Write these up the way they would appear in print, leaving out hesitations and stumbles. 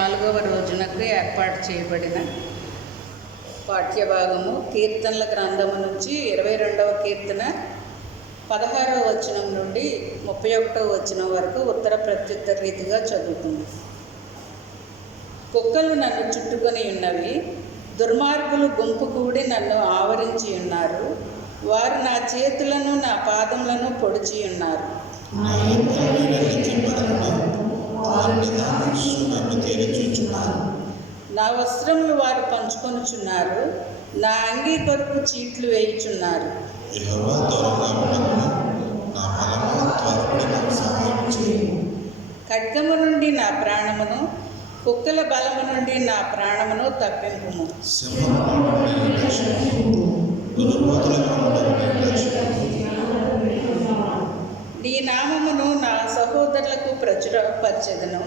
4వ రోజునకు ఏర్పాటు చేయబడిన పాఠ్యభాగము కీర్తనల గ్రంథము నుంచి 22వ కీర్తన 16వ వచనం నుండి 31వ వచనం వరకు ఉత్తర ప్రత్యుత్తర రీతిగా చదువుతుంది. కుక్కలు నన్ను చుట్టుకొని ఉన్నవి, దుర్మార్గులు గుంపు కూడి నన్ను ఆవరించి ఉన్నారు. వారు నా చేతులను నా పాదములను పొడిచి ఉన్నారు. నా వస్త్రములు వారు పంచుకొనుచున్నారు, నా అంగీ కొరకు చీట్లు వేయుచున్నారు. ఖడ్గము నుండి నా ప్రాణమును, కుక్కల బలము నుండి నా ప్రాణమును తప్పింపుము. నీ నామమును నా సహోదరులకు ప్రచురపరచెదను,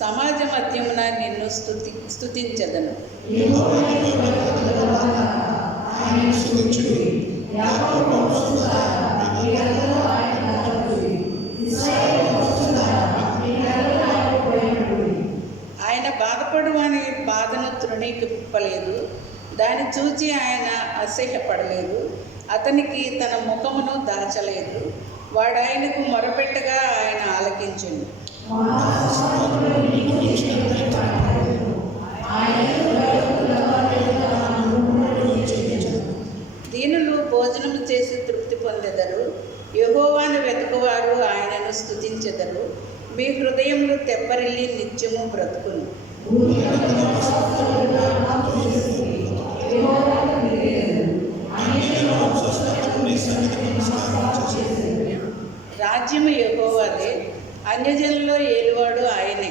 సమాజ మధ్యమున నిన్ను స్తుతించెదను. ఆయన బాధపడు అని బాధను తృణీకింపలేదు, దాన్ని చూచి ఆయన అసహ్యపడలేదు. అతనికి తన ముఖమును దాచలేదు, వాడు ఆయనకు మొరపెట్టగా ఆయన ఆలకించిండు. దీనులు భోజనము చేసి తృప్తి పొందెదరు, యెహోవాను వెతుకువారు ఆయనను స్తుతించెదరు. మీ హృదయములు తెప్పరిల్లి నిత్యము బ్రతుకును. రాజ్యము యెహోవాదే, అన్యజనుల్లో ఏలువాడు ఆయనే.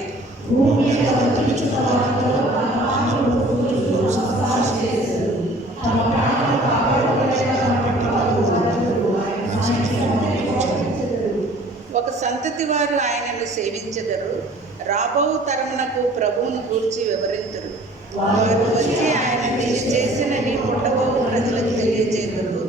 ఒక సంతతి వారు ఆయనను సేవించెదరు, రాబో తరమునకు ప్రభువును గూర్చి వివరింతురు. వారు వచ్చి ఆయన చేసిన నీ పుట్టబో ప్రజలకు తెలియజేతురు.